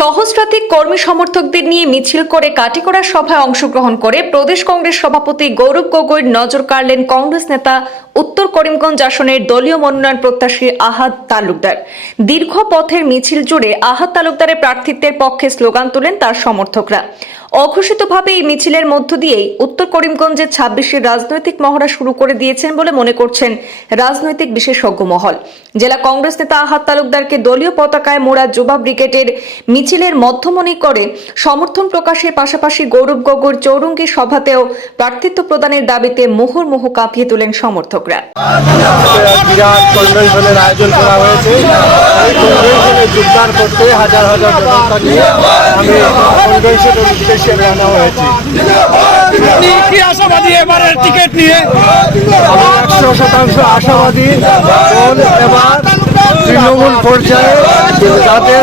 সহস্রাধিক কর্মী সমর্থকদের নিয়ে মিছিল করে কাটিগড়া সভায় অংশগ্রহণ করে প্রদেশ কংগ্রেস সভাপতি গৌরব গগৈর নজর কাড়লেন কংগ্রেস নেতা উত্তর করিমগঞ্জ আসনের দলীয় মনোনয়ন প্রত্যাশী আহাদ তালুকদার। দীর্ঘ পথের মিছিল জুড়ে আহাদ তালুকদারের প্রার্থিত্বের পক্ষে স্লোগান তোলেন তার সমর্থকরা। অঘোষিতভাবে এই মিছিলের মধ্য দিয়েই উত্তর করিমগঞ্জের 26 রাজনৈতিক মহড়া শুরু করে দিয়েছেন বলে মনে করছেন রাজনৈতিক বিশেষজ্ঞ মহল। জেলা কংগ্রেস নেতা আহাদ তালুকদারকে দলীয় পতাকায় মোড়া যুবা ব্রিগেডের মিছিলের মধ্যমণি করে সমর্থন প্রকাশের পাশাপাশি গৌরব গগৈর চৌরঙ্গী সভাতেও প্রার্থিত্ব প্রদানের দাবিতে মুহুর্মুহু কাঁপিয়ে তোলেন সমর্থকরা। বিরাট কনভেনশনের আয়োজন করা হয়েছে। এই কনভেনশনে যোগদান করতে হাজার হাজার জনতা নিয়ে আমি কনভেনশনের উদ্দেশ্যে রওনা হয়েছি। কি আশাবাদী এবারের টিকিট নিয়ে? আমি 100% আশাবাদী। এবার তৃণমূল পর্যায়ে যাদের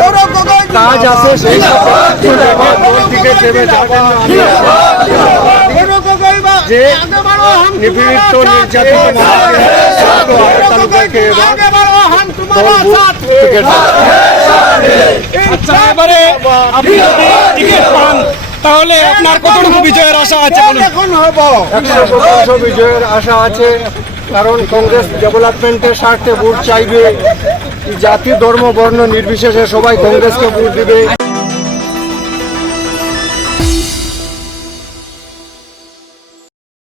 কাজ আছে সেই সব টিকিট দেবে, যে নিপীড়িত নির্যাতিত তালুকাকে আচ্ছা, এবারে আপনি যদি টিকিট পান তাহলে আপনার কতটুকু বিজয়ের আশা আছে? 100% বিজয়ের আশা আছে, কারণ কংগ্রেস ডেভেলপমেন্টের স্বার্থে ভোট চাইবে। জাতি ধর্ম বর্ণ নির্বিশেষে সবাই কংগ্রেসকে ভোট দিবে।